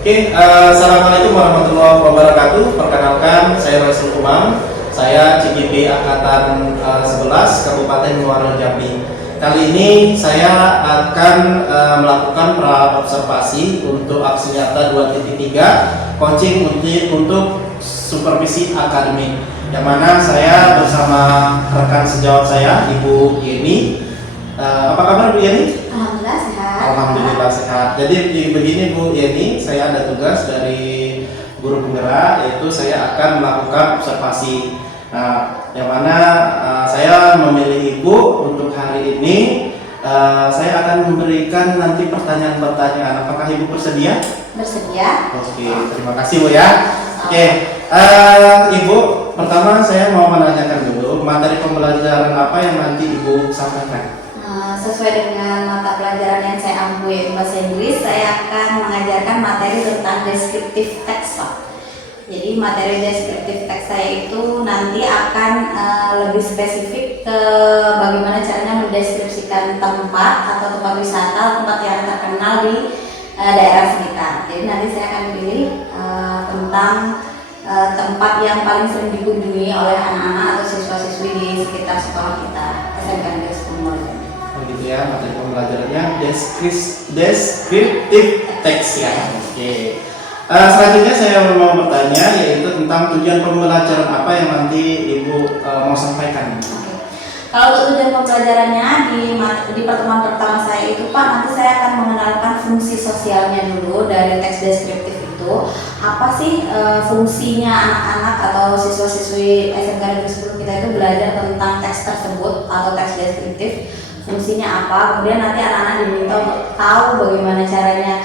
Assalamualaikum warahmatullahi wabarakatuh. Perkenalkan, saya Rasul Umam. Saya CGP Angkatan 11 Kabupaten Muaro Jambi. Kali ini saya akan melakukan pra-observasi untuk aksi nyata 2.3 coaching untuk supervisi akademik, yang mana saya bersama rekan sejawat saya, Ibu Yeni. Apa kabar Bu Yeni? Alhamdulillah sehat. Alhamdulillah sehat. Jadi begini Bu Yeni, saya ada tugas dari guru penggerak, yaitu saya akan melakukan observasi. Nah, yang mana saya memilih Ibu untuk hari ini. Saya akan memberikan nanti pertanyaan-pertanyaan. Apakah Ibu bersedia? Bersedia. Oke, terima kasih Bu ya. Oke, Ibu, pertama saya mau menanyakan dulu materi pembelajaran apa yang nanti Ibu sampaikan. Sesuai dengan mata pelajaran yang saya ambil yaitu bahasa Inggris, saya akan mengajarkan materi tentang descriptive text. Jadi materi descriptive text saya itu nanti akan lebih spesifik ke bagaimana caranya mendeskripsikan tempat atau tempat wisata, tempat yang terkenal di daerah sekitar. Jadi nanti saya akan pilih tentang tempat yang paling sering dikunjungi oleh anak-anak atau siswa-siswi di sekitar sekolah kita, SMK Negeri 10 Muaro Jambi. Gitu ya, materi pembelajarannya descriptive text ya. Oke. Selanjutnya saya mau bertanya, yaitu tentang tujuan pembelajaran apa yang nanti Ibu mau sampaikan. Oke. Kalau untuk tujuan pembelajarannya di pertemuan pertama saya itu Pak, nanti saya akan mengenalkan fungsi sosialnya dulu dari teks deskriptif itu. Apa sih fungsinya anak-anak atau siswa-siswi SMK Negeri 10 kita itu belajar tentang teks tersebut atau teks deskriptif, fungsinya apa. Kemudian nanti anak-anak diminta untuk tahu bagaimana caranya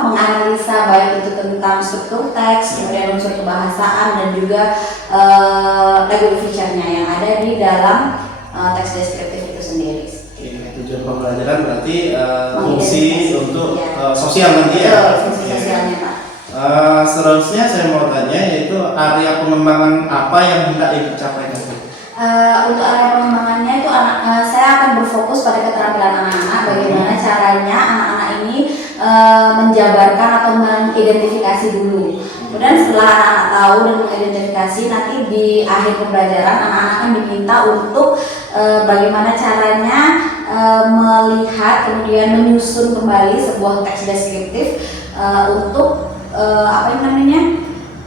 menganalisa baik itu tentang struktur teks, kemudian unsur kebahasaan, dan juga legal feature-nya yang ada di dalam teks deskriptif itu sendiri. Tujuan pembelajaran berarti fungsi untuk sosial nanti ya. Fungsi sosialnya Pak. Seterusnya saya mau tanya, yaitu area pengembangan apa yang hendak Ibu capai nanti? Untuk area pengembangannya itu saya akan berfokus pada keterampilan anak-anak, bagaimana caranya anak-anak ini menjabarkan atau mengidentifikasi dulu. Kemudian setelah anak-anak tahu dan mengidentifikasi, nanti di akhir pembelajaran anak-anak akan diminta untuk bagaimana caranya melihat kemudian menyusun kembali sebuah teks deskriptif untuk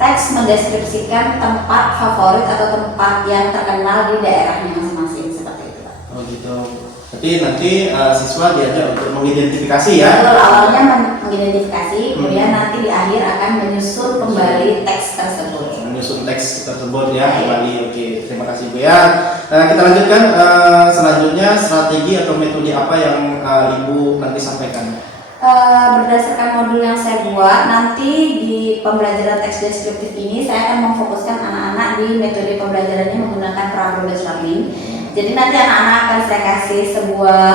teks mendeskripsikan tempat favorit atau tempat yang terkenal di daerahnya masing-masing, seperti itu Pak. Oh gitu. Jadi nanti siswa diajak untuk mengidentifikasi ya. Betul, awalnya mengidentifikasi, kemudian nanti di akhir akan menyusun kembali teks tersebut. Menyusun teks tersebut ya kembali. Oke, terima kasih Bu ya. Kita lanjutkan selanjutnya, strategi atau metode apa yang Ibu nanti sampaikan. Berdasarkan modul yang saya buat, nanti di pembelajaran teks deskriptif ini saya akan memfokuskan anak-anak di metode pembelajarannya menggunakan problem based learning. Jadi nanti anak-anak akan saya kasih sebuah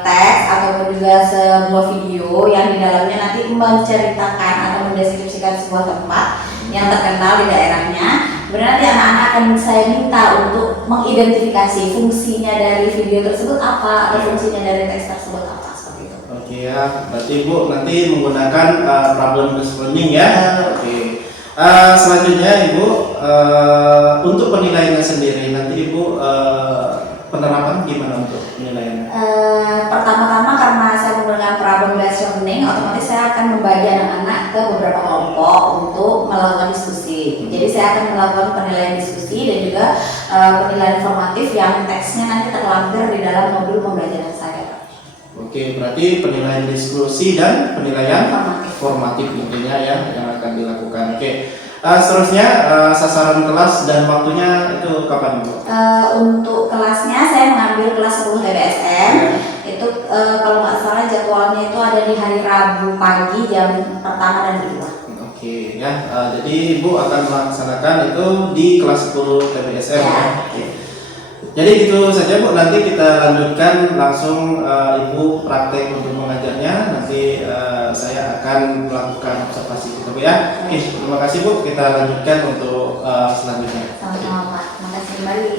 teks ataupun juga sebuah video yang di dalamnya nanti menceritakan atau mendeskripsikan sebuah tempat yang terkenal di daerahnya. Kemudian nanti anak-anak akan saya minta untuk mengidentifikasi fungsinya dari video tersebut apa atau fungsinya dari teks tersebut apa. Oke ya, berarti Ibu nanti menggunakan problem based learning ya. Oke. Selanjutnya Ibu, untuk penilaiannya sendiri nanti Ibu penerapan gimana untuk penilaiannya? Pertama-tama karena saya menggunakan problem based learning, otomatis saya akan membagi anak-anak ke beberapa kelompok untuk melakukan diskusi. Jadi saya akan melakukan penilaian diskusi dan juga penilaian formatif yang teksnya nanti terlampir di dalam modul pembelajaran saya. Oke, berarti penilaian diskusi dan penilaian formatif intinya ya yang akan dilakukan. Oke, seterusnya sasaran kelas dan waktunya itu kapan Bu? Untuk kelasnya saya mengambil kelas 10 TBSM. Itu kalau nggak salah jadwalnya itu ada di hari Rabu pagi jam pertama dan kedua. Oke ya, jadi Ibu akan melaksanakan itu di kelas 10 TBSM ya. Oke. Jadi gitu saja Bu, nanti kita lanjutkan langsung Ibu praktek untuk mengajarnya. Nanti saya akan melakukan observasi gitu Bu ya. Oke, terima kasih Bu, kita lanjutkan untuk selanjutnya. Sama-sama Pak, terima kasih kembali.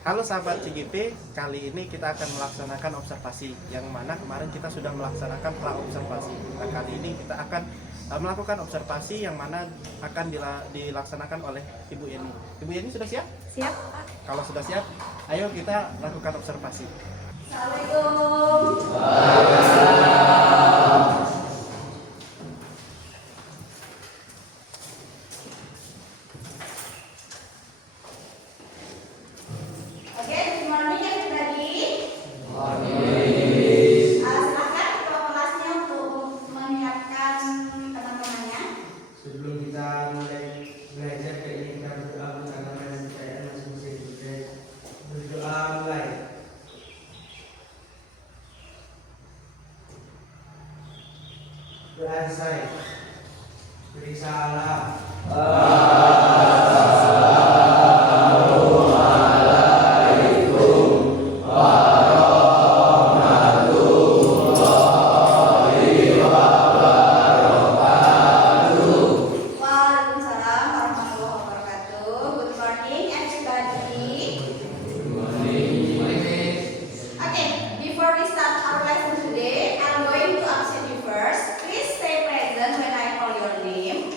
Halo sahabat CGP, kali ini kita akan melaksanakan observasi yang mana kemarin kita sudah melaksanakan pra-observasi. Nah, kali ini kita akan melakukan observasi yang mana akan dilaksanakan oleh Ibu Yeni. Ibu Yeni sudah siap? Siap. Kalau sudah siap, ayo kita lakukan observasi. Assalamualaikum. Oke, good morning everybody. Silakan ketua kelasnya untuk menyiapkan teman-temannya. Sebelum kita mulai belajar kayaknya kita berdoa bersama dan saya masing-masing juga berdoa mulai. Doa saya beri salam. Waalaikumsalam warahmatullahi wabarakatuh. Good morning everybody. Okay, before we start our lesson today, I'm going to ask you first. Please stay present when I call your name.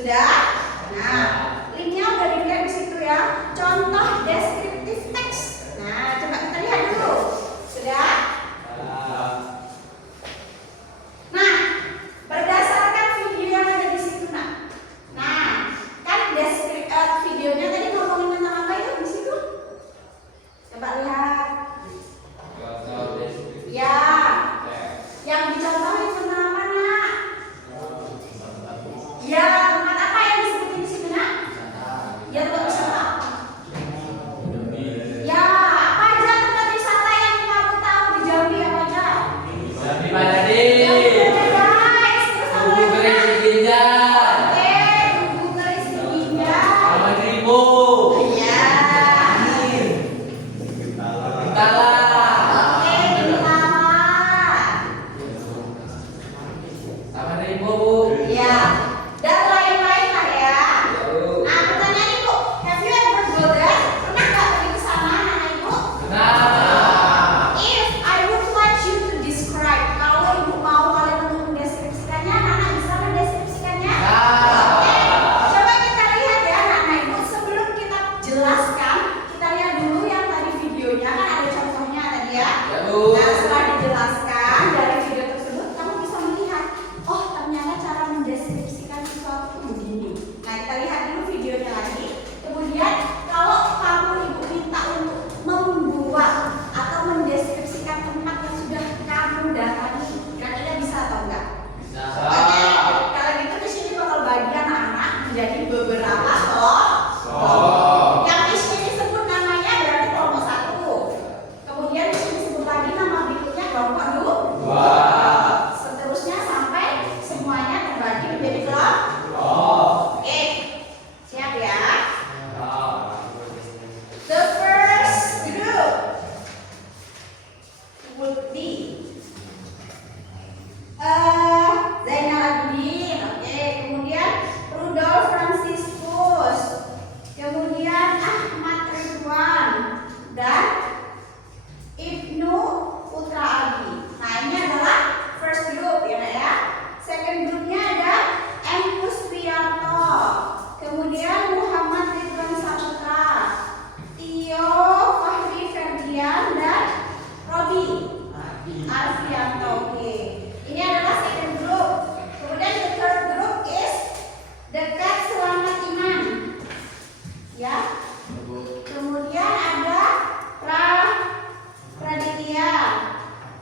Sudah? Nah, linknya udah dilihat di situ ya. Contoh deskriptif teks. Nah, coba kita lihat dulu. Sudah? Nah, berdasarkan video yang ada di situ, nah, kan videonya tadi ngomongin tentang apa itu di situ? Coba lihat. Ya, yang dicontohin tentang apa, Nak? Ya, tempat apa yang disebutin di situ, Nak? Ya, tempat wisata. Ya, apa aja tempat wisata yang kamu tahu di Jambi, apa aja? Jambi Padadi. Jambi guys, terus apa Tugu lagi, Nak? Keris Ginjal. Oke, Tugu Keris Ginjal. Taman Rimbo. Ya. Tala. Oke, Bintala. Taman Rimbo, Bu. Ya, dan lain-lain lah ya. Nah, pertanyaan Ibu, have you ever go there? Pernah nggak pergi ke sana, anak Ibu? Nah. If I would like you to describe, kalau Ibu mau kalian untuk mendeskripsikannya, anak-anak bisa mendeskripsikannya? Oke, coba kita lihat ya anak-anak Ibu. Sebelum kita jelaskan, kita lihat dulu yang tadi videonya, kan ada contohnya tadi ya. Ya, Bu. Nah, setelah dijelaskan dari video tersebut, kamu bisa melihat, oh ternyata cara mendeskripsikan sesuatu itu begini. Nah, kita lihat dulu videonya lagi. Kemudian, kalau kamu Ibu minta untuk membuat atau mendeskripsikan tempat yang sudah kamu datangi, kira-kira bisa atau enggak? Bisa. Oke, kalau gitu di sini bakal bagi anak-anak menjadi beberapa kelompok. Yang di sini disebut namanya berarti kelompok 1. Kemudian di sini disebut lagi nama berikutnya kelompok 2. Seterusnya sampai semuanya terbagi menjadi kelompok. Oke, siap ya? The first group would be Zainal Abidin, oke. Kemudian Rudolf Franciscus, kemudian Ahmad Ridwan dan Ibnu Putra Ali. Nah, ini adalah first group ya, Nak ya. Second groupnya ada M. Kuspriyanto, kemudian Muhammad Ridwan Saputra, Tio Fahri Ferdian dan Robi Alfianto. Oke. Ini adalah second group. Kemudian the third group is Dekat Selamat Iman. Ya. Kemudian ada Praditya.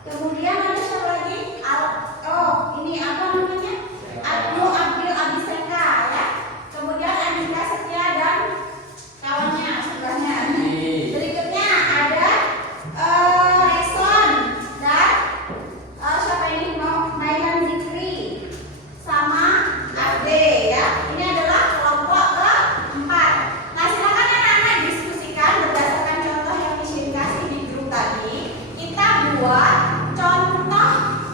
Kemudian ada siapa lagi? Ini apa namanya? Abdul Abiseka ya. Kemudian Andika Setia dan kawannya sebelahnya. Berikutnya ada Reson dan siapa ini? Mailan Zikri sama Ade ya. Ini adalah kelompok keempat. Nah, silakan anak-anak diskusikan berdasarkan contoh yang Michelle kasih di grup tadi. Kita buat contoh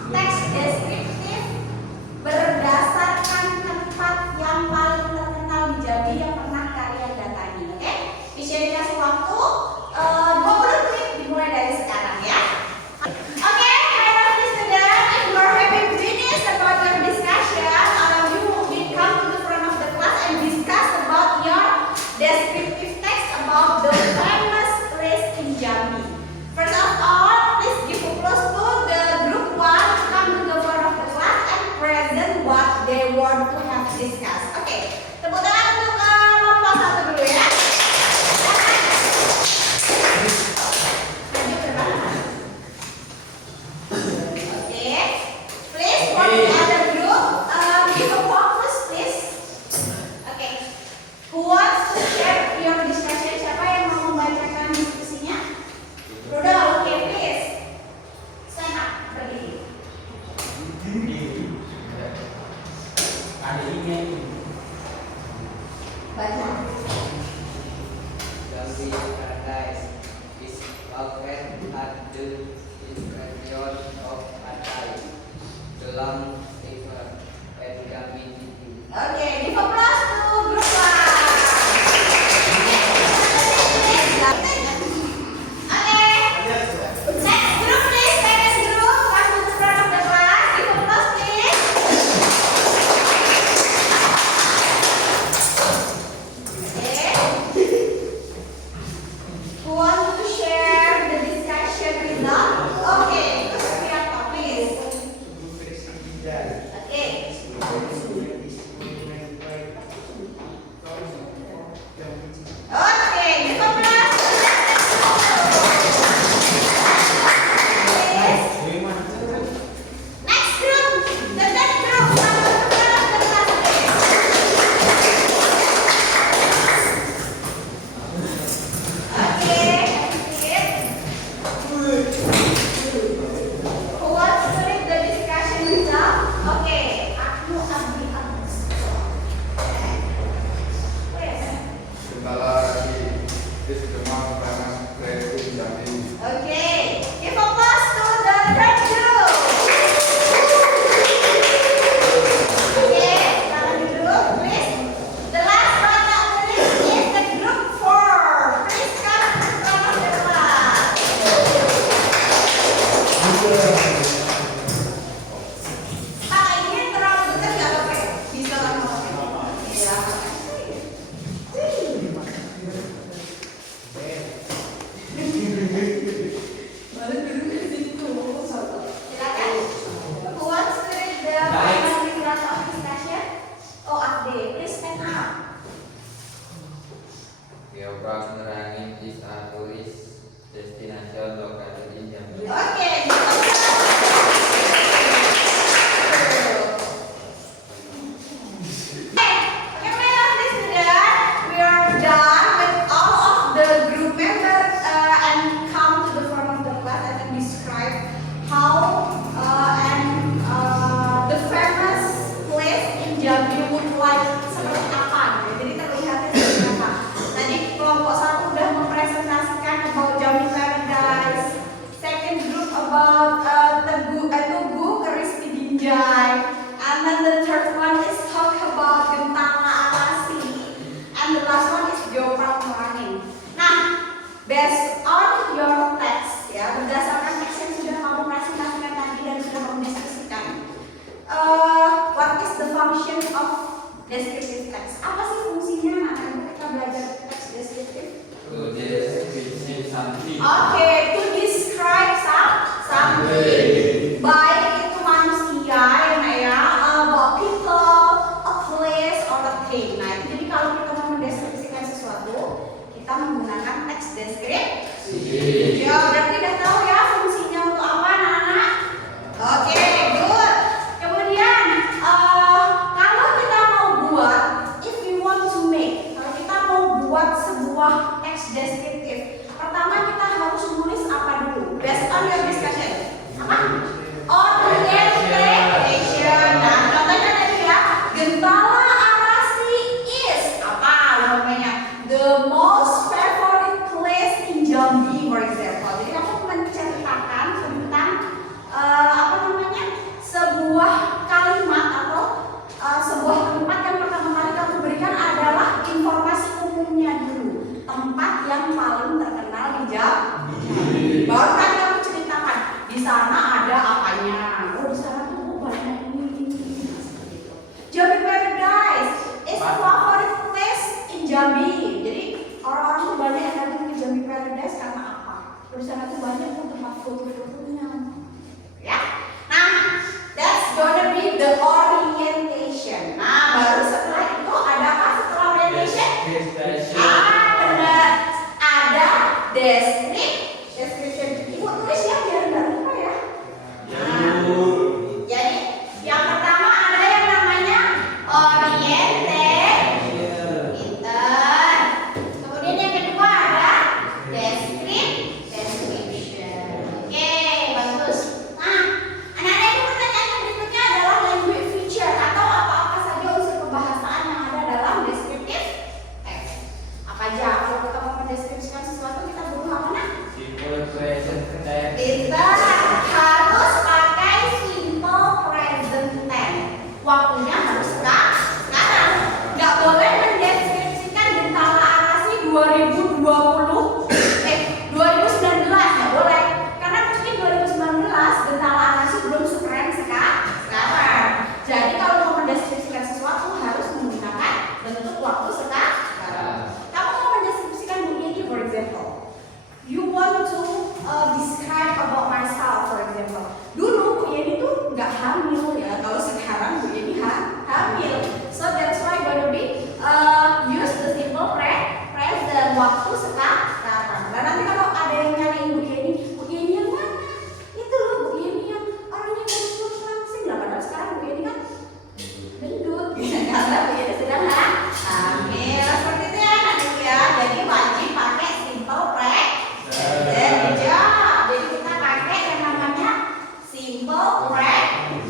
teks deskriptif berdasarkan tempat yang paling terkenal di Jambi yang pernah kalian datangi. Oke? Michelle kasih waktu 20 menit dimulai dari sekarang ya. Oke, my lovely student, if you are happy finished about your discussion, all of you will come to the front of the class and discuss about your descriptive text about the famous place in Jambi. First of all, please give applause to the group 1 to come to the front of the class and present what they want to have discussed. Oke, tepuk tangan untuk kelompok 1 dulu ya. Maju ke belakang. Okay, please for the other group, give a focus, please. Okay, who wants to share your discussion? Siapa yang mau membacakan diskusinya? Rudolf, okay, please. Stand up, berdiri. Baca. Jambi Paradise is located at the intersection of Patai, Gelang River, and Jambi City. Okay, give applause to group 1. Next group please, next group, come to the front of the class. Give applause please. function of descriptive text. Apa sih fungsinya anak-anak kita belajar teks deskriptif? Oke, to describe something. Baik itu manusia ya, about people, a place, or a thing. Nah, itu jadi kalau kita mau mendeskripsikan sesuatu, kita menggunakan teks deskriptif. Ya, berarti udah tahu ya fungsinya untuk apa, anak-anak? Oke, good. Kemudian, kalau kita mau buat, if we want to make, kalau kita mau buat sebuah teks deskriptif, pertama kita harus menulis apa dulu? Based on your discussion. Apa? Orientation. Nah, contohnya tadi ya, gentala arasi is apa namanya? The most favorite place in Jambi, for example. Jadi kamu menceritakan tentang apa namanya? Sebuah kalimat atau sebuah tempat yang pertama kali kamu berikan adalah informasi umumnya dulu. Tempat yang paling terkenal di Jambi. Baru kan kamu ceritakan di sana ada apanya. Oh, di sana tuh banyak ini. Jambi Paradise is a favorite place in Jambi. Jadi orang-orang tuh banyak yang datang ke Jambi Paradise karena apa? Di sana tuh banyak tuh tempat foto-fotonya. Ya. Nah, that's gonna be the orientation. Nah, baru setelah itu ada apa setelah orientation? Benar. Ada description. Ibu tulis ya biar nggak lupa ya. Jadi yang pertama ada yang namanya orientation. Pinter. Kemudian yang kedua ada description. Oke, bagus. Nah, anak-anak itu pertanyaan yang berikutnya adalah language feature atau apa-apa saja unsur kebahasaan yang ada dalam descriptive text. Apa aja? Kalau kita mau mendeskripsikan sesuatu kita butuh apa nak? Kita harus pakai simple present tense. Waktunya harus sekarang. Nggak boleh mendeskripsikan gentala arasi 2019 nggak boleh. Karena mungkin 2019 gentala arasi belum sekeren sekarang. Jadi kalau mau mendeskripsikan sesuatu harus menggunakan bentuk waktu sekarang. Kamu mau mendeskripsikan Bu Yeni, for example. You want to describe about myself, for example. Dulu Bu Yeni tuh nggak hamil ya. Kalau sekarang Bu Yeni hamil. So that's why gonna be use the simple present, waktu sekarang. Dan nanti kalau ada yang nyariin Bu Yeni yang mana? Itu loh Bu Yeni yang orangnya bagus langsing lah. Padahal sekarang Bu Yeni kan gendut. Karena Bu Yeni sedang hamil. Seperti itu ya nanti ya. Jadi wajib pakai simple present. Jadi kita pakai yang namanya simple present.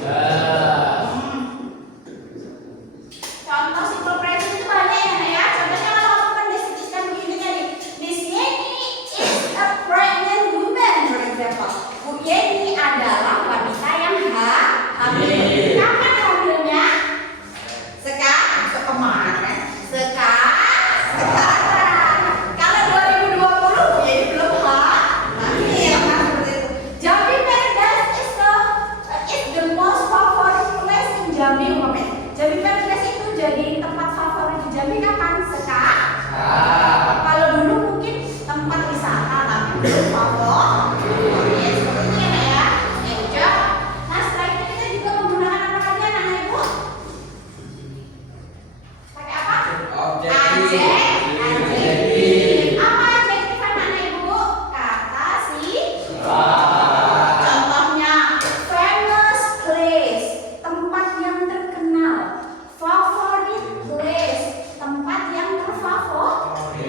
Contoh simple present itu banyak ya, Nak, ya. Contohnya kalau kamu mendeskripsikan begini tadi, Miss Yeni is a pregnant woman, for example. Bu Yeni adalah wanita yang hamil. Kapan hamilnya? Sekarang, kemarin. Sekarang. Kalau 2020 Bu Yeni belum hamil, kan seperti itu. Jambi Paradise is the most favorite place in Jambi, umpamanya. Jambi Paradise itu jadi tempat favorit di Jambi kapan? Sekarang. Kalau dulu mungkin tempat wisata tapi belum favorit. Ya, seperti itu ya. Ya udah. Nah, setelah itu kita juga menggunakan apa lagi anak-anak ibu? Pakai apa? Adjektif. Apa adjektif anak-anak ibu? Kata sifat. Contohnya famous place, tempat yang terkenal. Favorite place, tempat yang terfavorit.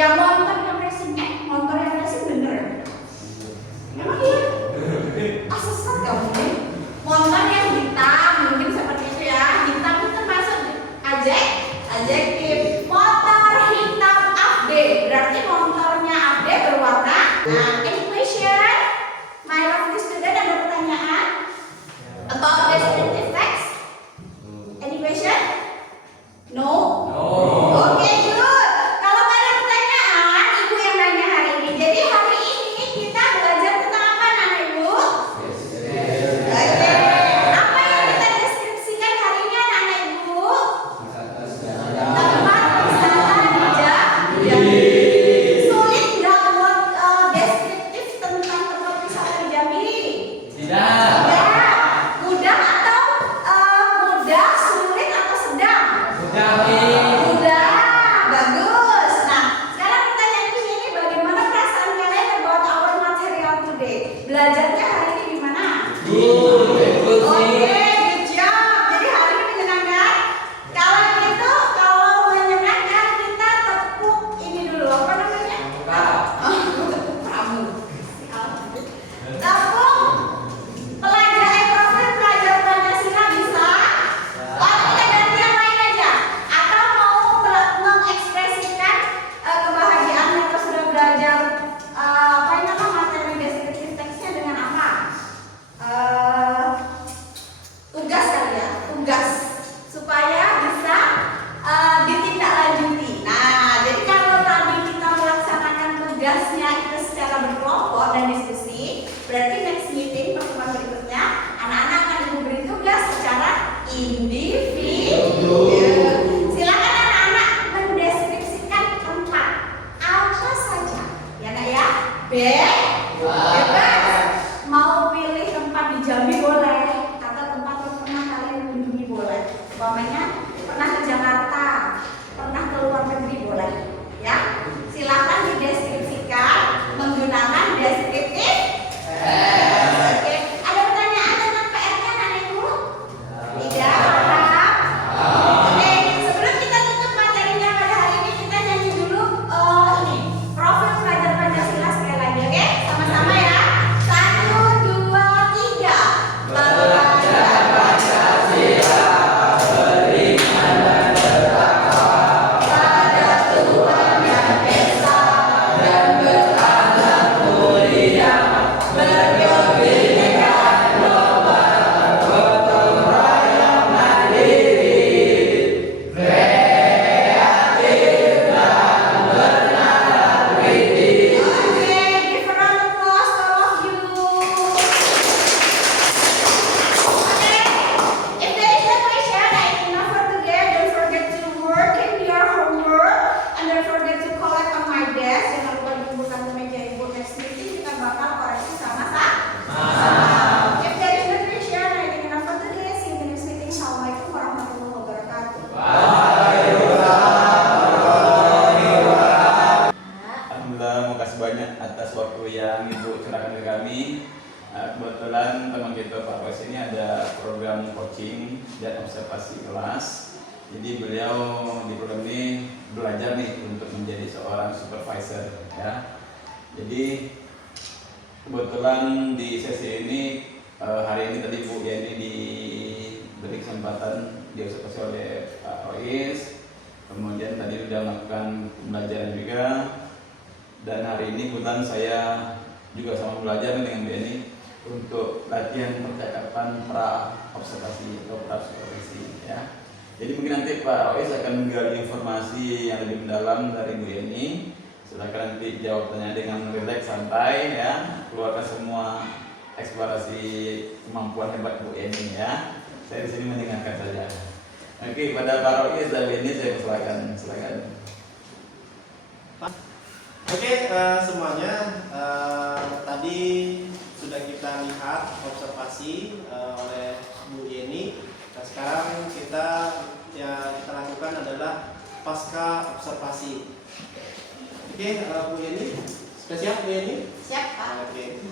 Yang motor yang racing, motor yang racing bener. Emang iya? Ah sesat kamu nih. Motor yang hitam mungkin seperti itu ya. Hitam itu termasuk adjektif. Motor hitam update berarti motornya update berwarna. Nah, any question? My lovely student, ada pertanyaan about descriptive text? Any question? No? Oke, good. Kalau nggak ada pertanyaan, ibu yang nanya hari ini. Jadi hari ini kita belajar tentang apa, anak ibu? Oke. Apa yang kita deskripsikan hari ini, anak ibu? Tempat wisata di Jambi. Sulit nggak buat deskriptif tentang tempat wisata di Jambi? Tidak. Ya. Mudah atau mudah, sulit atau sedang? Jambi. Mudah, bagus. Nah, sekarang pertanyaan ini bagaimana perasaan kalian about our material today? Belajarnya hari ini gimana? Good. Good. Oke, good job. Jadi hari ini menyenangkan. Kalau gitu, kalau menyenangkan kita tepuk ini dulu. Apa namanya? Tepuk pramu. Tepuk pelajar profil pelajar Pancasila bisa? Atau kita ganti yang lain aja? Atau mau mengekspresikan kebahagiaan mereka sudah belajar apa yang nama materi deskriptif teksnya dengan apa? Tugas kali ya, tugas supaya bisa ditindaklanjuti. Nah, jadi kalau tadi kita melaksanakan tugasnya itu secara berkelompok dan diskusi, berarti next meeting pertemuan berikutnya anak-anak akan diberi tugas secara individu. Silakan anak-anak mendeskripsikan tempat apa saja, ya nak ya? Bebas. Mau pilih tempat di Jambi boleh, atau tempat yang pernah kalian kunjungi boleh. Umpamanya pernah ke Jakarta, pernah ke luar negeri boleh, ya? Silakan dideskripsikan menggunakan deskriptif. Oke, ada pertanyaan tentang PR-nya anak ibu? Tidak, paham? Oke, sebelum kita tutup materinya pada hari ini, kita nyanyi dulu ini profil pelajar Pancasila sekali lagi, oke? Sama-sama ya. 1, 2, 3. Pelajar Pancasila beriman dan bertakwa pada Tuhan Yang Esa dan berakhlak mulia, berkebinekaan global, gotong royong mandiri, kreatif dan bernalar kritis. Oke, give a round of applause to all of you. Okay, if there is a question, I think enough for today. Don't forget to work in your homework and don't forget to collect on my desk. Jangan lupa dikumpulkan ke meja ibu. Next meeting kita bakal koreksi sama-sama. If there is no question, I think enough for today. See you in the next meeting. Assalamualaikum warahmatullahi wabarakatuh. Alhamdulillah, makasih banyak atas waktu yang Ibu curahkan ke kami. Kebetulan teman kita Pak Wes ini ada program coaching dan observasi kelas. Jadi beliau di program ini belajar nih untuk menjadi seorang supervisor, ya. Jadi kebetulan di sesi ini hari ini tadi Bu Yeni diberi kesempatan diobservasi oleh Pak Rois. Kemudian tadi sudah melakukan pembelajaran juga. Dan hari ini kebetulan saya juga sama belajar dengan Bu Yeni untuk latihan percakapan pra observasi atau pra supervisi, ya. Jadi mungkin nanti Pak Rois akan menggali informasi yang lebih mendalam dari Bu Yeni. Silakan nanti jawabannya dengan rileks, santai, ya. Keluarkan semua eksplorasi kemampuan hebat Bu Yeni, ya. Saya di sini mendengarkan saja. Oke, pada Pak Rois dan Bu Yeni saya silakan. Oke, semuanya tadi sudah kita lihat observasi oleh Bu Yeni. Nah, sekarang kita lakukan adalah pasca observasi. Oke, Bu Yeni, sudah siap Bu Yeni? Siap, Pak. Oke.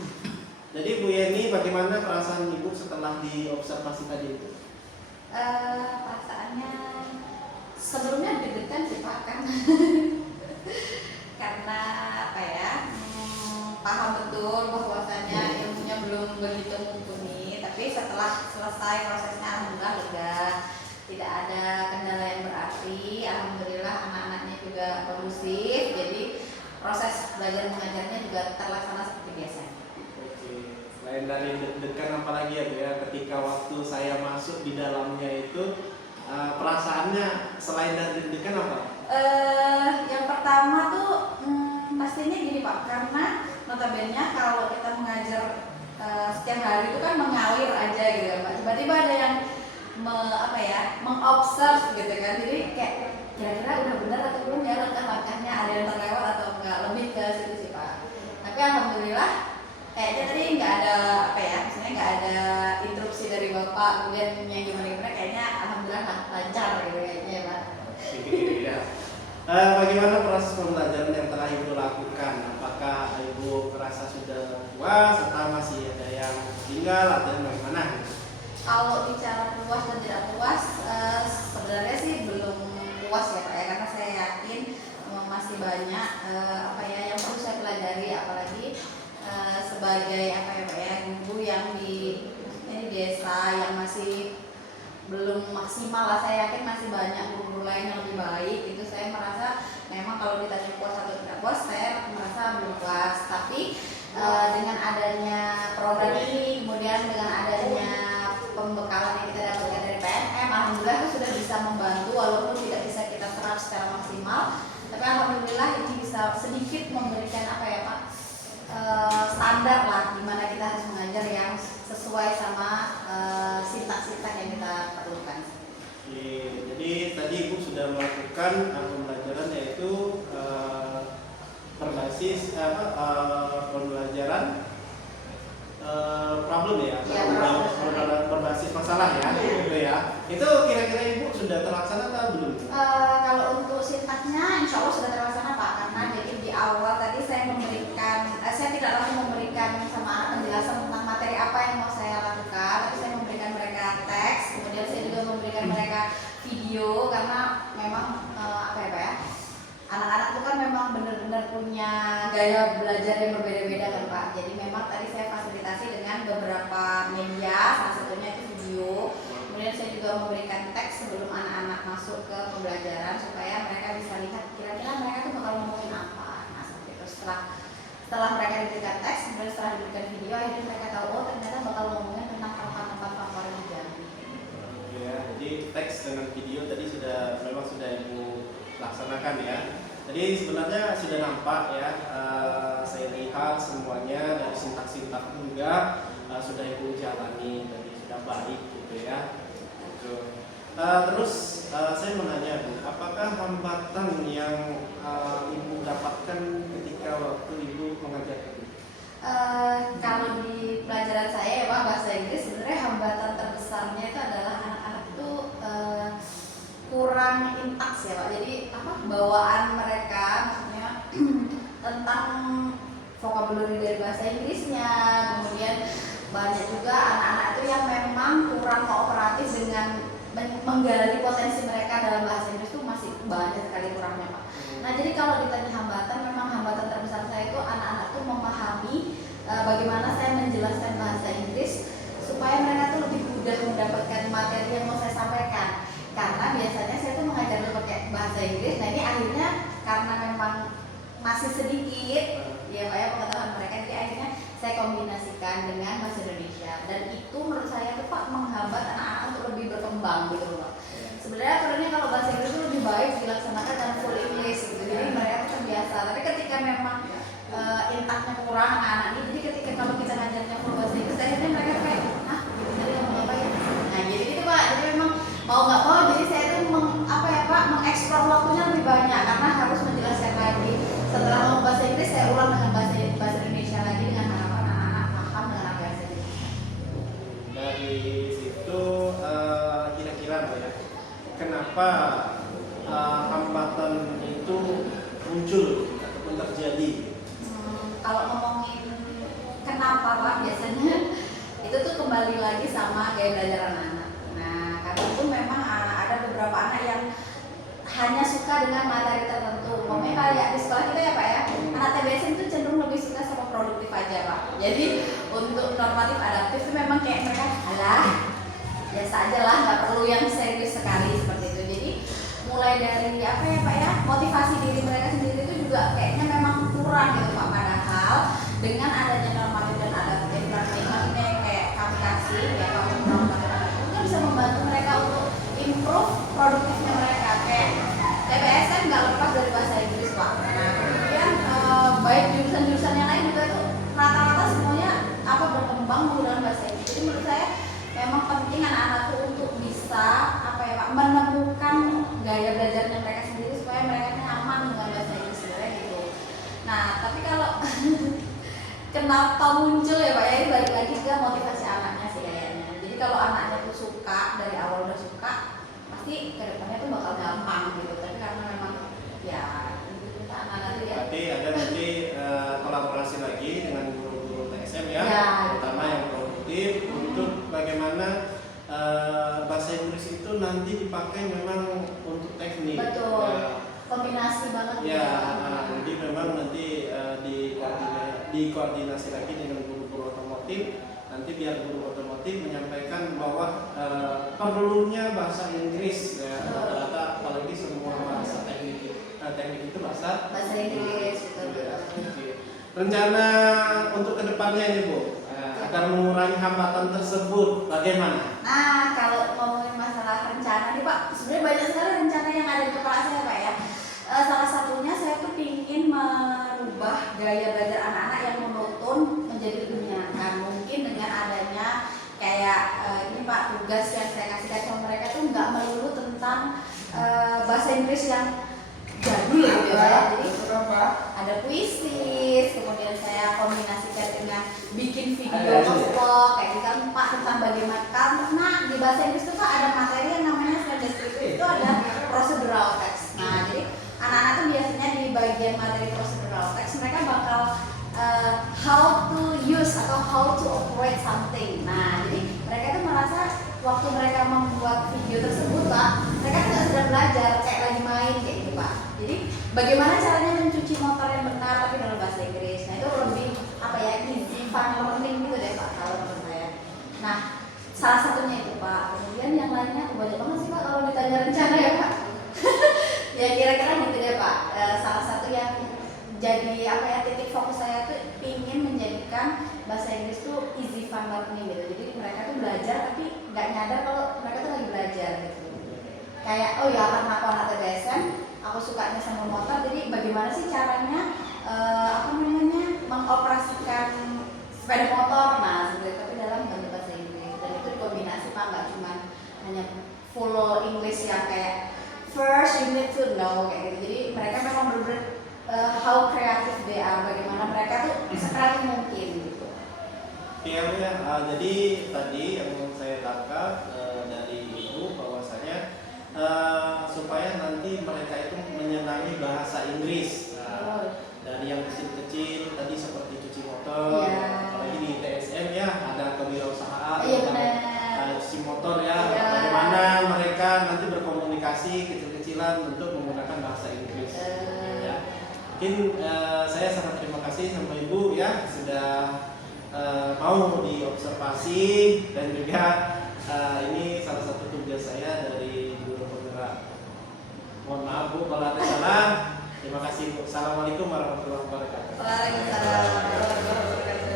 Jadi Bu Yeni, bagaimana perasaan Ibu setelah diobservasi tadi itu? Perasaannya sebelumnya deg-degan sih Pak kan. karena apa ya, paham betul bahwasanya ilmunya belum begitu mumpuni, tapi setelah selesai prosesnya alhamdulillah lega, tidak ada kendala yang berarti, alhamdulillah anak-anaknya juga kondusif, jadi proses belajar mengajarnya juga terlaksana seperti biasa. Oke, selain dari deg-degan apalagi ya Bu ya, ketika waktu saya masuk di dalamnya itu perasaannya selain dari deg-degan apa? Yang pertama tuh pastinya gini Pak, karena notabene kalau kita mengajar setiap hari itu kan mengalir aja gitu kan Pak. Tiba-tiba ada yang mengobserve gitu kan. Jadi kayak kira-kira udah benar atau belum ya langkah-langkahnya, ada yang terlewat atau enggak, lebih ke situ sih Pak. Tapi alhamdulillah kayaknya tadi nggak ada misalnya nggak ada interupsi dari Bapak kemudian yang gimana-gimana, kayaknya alhamdulillah lancar gitu kayaknya ya Pak. Iya. Bagaimana proses pembelajaran yang telah Ibu lakukan? Apakah Ibu merasa sudah puas atau masih ada yang tinggal atau yang bagaimana? Kalau bicara puas dan tidak puas, sebenarnya sih belum puas ya Pak ya, karena saya yakin masih banyak yang perlu saya pelajari, apalagi sebagai guru yang di desa yang masih belum maksimal lah, saya yakin masih banyak guru lain yang lebih baik. Itu saya merasa memang kalau ditanya puas atau tidak puas, saya merasa belum puas. Tapi dengan adanya program ini, kemudian dengan adanya pembekalan yang kita dapatkan dari PNM, alhamdulillah itu sudah bisa membantu, walaupun tidak bisa kita serap secara maksimal, tapi alhamdulillah ini bisa sedikit memberikan standar lah gimana kita harus mengajar yang sesuai sama sintak-sintak yang kita perlukan. Oke, jadi tadi Ibu sudah melakukan pembelajaran yaitu berbasis pembelajaran problem ya, berbasis masalah ya, gitu ya. Itu kira-kira Ibu sudah terlaksana atau belum? Kalau untuk sintaknya insya Allah sudah terlaksana Pak, karena jadi di awal tadi saya tidak langsung memberikan sama anak penjelasan tentang materi apa yang mau saya lakukan, tapi saya memberikan mereka teks, kemudian saya juga memberikan mereka video, karena memang anak-anak itu kan memang benar-benar punya gaya belajar yang berbeda-beda kan Pak. Jadi memang tadi saya fasilitasi dengan beberapa media, salah satunya itu video. Kemudian saya juga memberikan teks sebelum anak-anak masuk ke pembelajaran supaya mereka bisa lihat kira-kira mereka tuh bakal ngomongin apa. Nah seperti itu, setelah mereka diberikan teks, kemudian setelah diberikan video, akhirnya mereka tahu oh ternyata bakal ngomongin tentang tempat-tempat favorit di Jambi. Ya, jadi teks dengan video tadi memang sudah Ibu laksanakan ya. Jadi sebenarnya sudah nampak ya, saya lihat semuanya dari sintak-sintak juga sudah Ibu jalani, jadi sudah baik gitu ya. Terus saya mau nanya Bu, apakah hambatan yang Ibu dapatkan ketika waktu Ibu mengajar itu? Kalau di pelajaran saya ya Pak, bahasa Inggris, sebenarnya hambatan terbesarnya itu adalah anak-anak itu kurang intaks ya Pak. Jadi bawaan mereka, maksudnya tentang vocabulary dari bahasa Inggrisnya, kemudian banyak juga anak-anak itu yang memang kurang kooperatif dengan menggali potensi mereka dalam bahasa Inggris, itu masih banyak sekali kurangnya Pak. Nah jadi kalau ditanya hambatan, memang hambatan terbesar saya itu anak-anak itu memahami bagaimana saya menjelaskan bahasa Inggris supaya mereka tuh lebih mudah mendapatkan materi yang mau saya sampaikan. Karena biasanya saya tuh mengajar pakai bahasa Inggris, nah ini akhirnya karena memang masih sedikit ya Pak ya pengetahuan mereka, jadi akhirnya saya kombinasikan dengan bahasa Indonesia, dan itu menurut saya tuh Pak menghambat anak-anak untuk lebih berkembang gitu loh. Sebenarnya sebenarnya kalau bahasa Inggris itu lebih baik dilaksanakan dalam full English gitu, jadi mereka tuh terbiasa. Tapi ketika memang intaknya kurang anak-anak ini, jadi ketika kalau kita ngajarnya full bahasa Inggris, akhirnya mereka kayak gitu tadi ngomong apa ya? Nah jadi gitu Pak, jadi memang mau nggak mau, jadi saya tuh mengeksplor waktunya lebih banyak karena harus menjelaskan lagi. Setelah ngomong bahasa Inggris, saya ulang dengan bahasa Indonesia lagi dengan harapan anak-anak paham dengan bahasa Indonesia. Dari situ kira-kira ya, kenapa hambatan itu muncul ataupun terjadi? Kalau ngomongin kenapa Pak, biasanya itu tuh kembali lagi sama gaya belajar anak-anak. Nah karena itu memang ada beberapa anak yang hanya suka suka dengan materi tertentu. Pokoknya kayak di sekolah kita ya Pak ya, anak TBSM itu cenderung lebih suka sama produktif aja Pak. Jadi untuk normatif adaptif itu memang kayak mereka alah biasa aja lah, nggak perlu yang serius sekali seperti itu. Jadi mulai dari apa ya Pak ya, motivasi diri mereka sendiri itu juga kayaknya memang kurang gitu Pak. Padahal dengan adanya normatif dan adaptif learning yang kayak kami kasih ya, kalau normatif adaptif itu bisa membantu mereka untuk improve produktifnya mereka. Kayak TBSM nggak lepas dari bahasa Inggris Pak. Nah kemudian baik jurusan-jurusan yang lain juga itu rata-rata semuanya apa berkembang menggunakan bahasa Inggris. Jadi menurut saya memang penting anak-anak itu untuk bisa apa ya Pak, menemukan gaya belajarnya mereka sendiri supaya mereka nyaman dengan bahasa Inggris sebenarnya gitu. Nah tapi kalau kenapa muncul ya Pak ya, ini balik lagi ke motivasi anaknya sih kayaknya. Jadi kalau anaknya tuh suka, dari awal udah suka, pasti kedepannya tuh bakal gampang gitu. Tapi karena memang ya anak-anak itu ya. Berarti ada nanti kolaborasi lagi dengan guru-guru TSM ya, Ya. terutama yang produktif untuk bagaimana bahasa Inggris itu nanti dipakai memang untuk teknik. Betul. Ya. Kombinasi banget Ya, gitu. jadi memang nanti dikoordinasi lagi dengan guru-guru otomotif. Nanti biar guru otomotif menyampaikan bahwa perlunya bahasa Inggris ya, rata-rata apalagi semua bahasa teknik itu bahasa Inggris gitu. Rencana untuk kedepannya ini Bu, agar mengurangi hambatan tersebut bagaimana? Nah, kalau ngomongin masalah rencana nih Pak, sebenarnya banyak sekali rencana yang ada di kepala saya Pak ya. Salah satunya saya tuh ingin merubah gaya belajar anak-anak yang monoton menjadi ilmiah. Nah, mungkin dengan adanya kayak ini Pak, tugas yang saya kasihkan sama mereka tuh nggak melulu tentang bahasa Inggris yang jadul gitu ya. Jadi ada puisi, kemudian saya kombinasikan dengan bikin video vlog kayak gitu kan Pak, tentang bagaimana karena di bahasa Inggris itu Pak ada materi yang namanya slang descriptive, itu ada procedural text. Nah jadi anak-anak tuh biasanya di bagian materi procedural text mereka bakal how to use atau how to operate something. Nah jadi mereka tuh merasa waktu mereka membuat video tersebut Pak, mereka tuh sedang belajar kayak lagi main kayak gitu Pak. Jadi bagaimana caranya mencuci motor yang benar tapi dalam bahasa Inggris. Nah itu lebih apa ya, easy fun learning gitu deh Pak kalau menurut saya. Nah salah satunya itu Pak. Kemudian yang lainnya banyak banget sih Pak kalau ditanya rencana ya Pak. Ya kira-kira gitu deh Pak. Salah satu yang jadi apa ya, titik fokus saya tuh ingin menjadikan bahasa Inggris tuh easy fun learning gitu. Jadi mereka tuh belajar tapi nggak nyadar kalau mereka tuh lagi belajar gitu. Kayak oh ya karena aku anak TBSM, aku sukanya sama motor, jadi bagaimana sih caranya apa namanya mengoperasikan sepeda motor. Nah seperti itu tapi dalam bentuk bahasa Inggris, dan itu dikombinasi Pak, nggak cuma hanya full English yang kayak first you need to know kayak gitu. Jadi mereka memang benar-benar how creative they are, bagaimana mereka tuh sekreatif mungkin gitu. Ya, jadi tadi yang saya tangkap dari Ibu bahwasanya supaya nanti mereka itu menyenangi bahasa Inggris. Dari yang kecil-kecil tadi seperti cuci motor, apalagi di TSM ya ada kewirausahaan, cuci motor ya. Bagaimana mereka nanti berkomunikasi kecil-kecilan untuk menggunakan bahasa Inggris. Ya. Mungkin saya sangat terima kasih sama Ibu ya sudah mau diobservasi, dan juga ini salah satu tugas saya